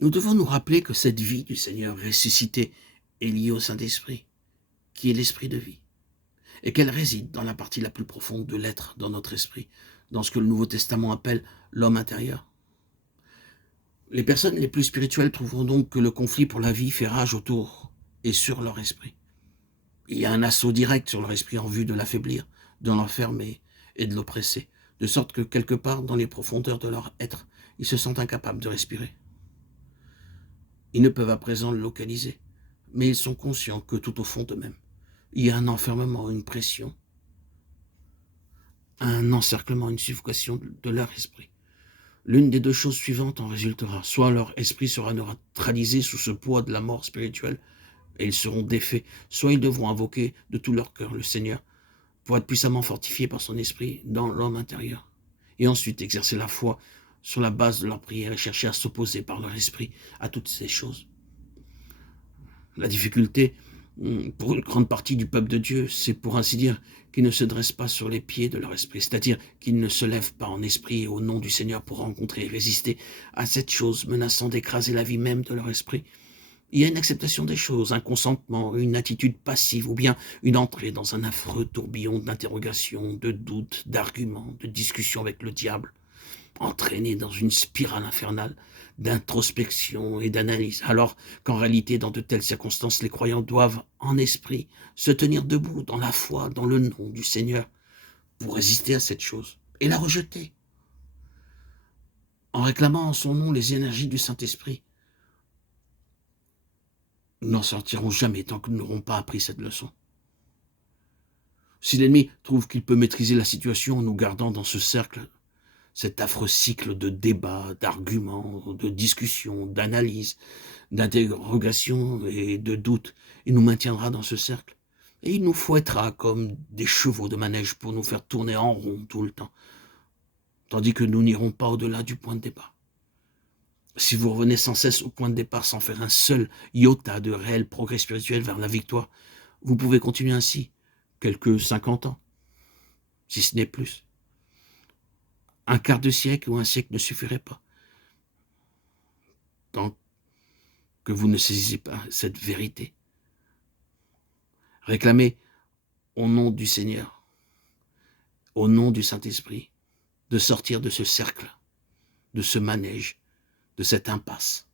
Nous devons nous rappeler que cette vie du Seigneur ressuscité est liée au Saint-Esprit, qui est l'Esprit de vie, et qu'elle réside dans la partie la plus profonde de l'être, dans notre esprit, dans ce que le Nouveau Testament appelle l'homme intérieur. Les personnes les plus spirituelles trouveront donc que le conflit pour la vie fait rage autour et sur leur esprit. Il y a un assaut direct sur leur esprit en vue de l'affaiblir, de l'enfermer et de l'oppresser, de sorte que quelque part dans les profondeurs de leur être, ils se sentent incapables de respirer. Ils ne peuvent à présent le localiser, mais ils sont conscients que tout au fond d'eux-mêmes, il y a un enfermement, une pression, un encerclement, une suffocation de leur esprit. L'une des deux choses suivantes en résultera. Soit leur esprit sera neutralisé sous ce poids de la mort spirituelle, et ils seront défaits, soit ils devront invoquer de tout leur cœur le Seigneur pour être puissamment fortifiés par son esprit dans l'homme intérieur. Et ensuite exercer la foi sur la base de leur prière et chercher à s'opposer par leur esprit à toutes ces choses. La difficulté, pour une grande partie du peuple de Dieu, c'est pour ainsi dire qu'ils ne se dressent pas sur les pieds de leur esprit, c'est-à-dire qu'ils ne se lèvent pas en esprit au nom du Seigneur pour rencontrer et résister à cette chose menaçant d'écraser la vie même de leur esprit. Il y a une acceptation des choses, un consentement, une attitude passive ou bien une entrée dans un affreux tourbillon d'interrogations, de doutes, d'arguments, de discussions avec le diable, entraîné dans une spirale infernale d'introspection et d'analyse, alors qu'en réalité, dans de telles circonstances, les croyants doivent, en esprit, se tenir debout dans la foi, dans le nom du Seigneur, pour résister à cette chose et la rejeter, en réclamant en son nom les énergies du Saint-Esprit. Nous n'en sortirons jamais tant que nous n'aurons pas appris cette leçon. Si l'ennemi trouve qu'il peut maîtriser la situation en nous gardant dans ce cercle, cet affreux cycle de débats, d'arguments, de discussions, d'analyses, d'interrogations et de doutes, il nous maintiendra dans ce cercle. Et il nous fouettera comme des chevaux de manège pour nous faire tourner en rond tout le temps, tandis que nous n'irons pas au-delà du point de départ. Si vous revenez sans cesse au point de départ sans faire un seul iota de réel progrès spirituel vers la victoire, vous pouvez continuer ainsi quelques 50 ans, si ce n'est plus. Un quart de siècle ou un siècle ne suffirait pas, tant que vous ne saisissez pas cette vérité. Réclamez au nom du Seigneur, au nom du Saint-Esprit, de sortir de ce cercle, de ce manège, de cette impasse.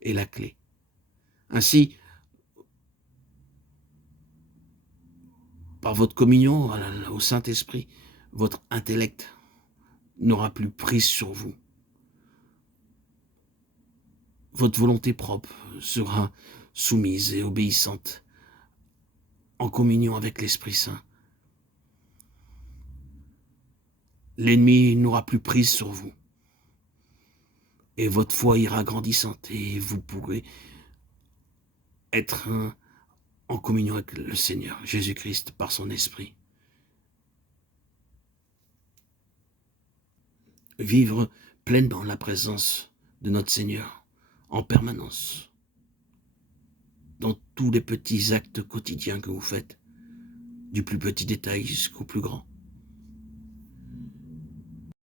Et la clé. Ainsi, par votre communion au Saint-Esprit, votre intellect n'aura plus prise sur vous. Votre volonté propre sera soumise et obéissante en communion avec l'Esprit Saint. L'ennemi n'aura plus prise sur vous. Et votre foi ira grandissante et vous pourrez être en communion avec le Seigneur Jésus-Christ par son Esprit. Vivre pleinement la présence de notre Seigneur en permanence, dans tous les petits actes quotidiens que vous faites, du plus petit détail jusqu'au plus grand.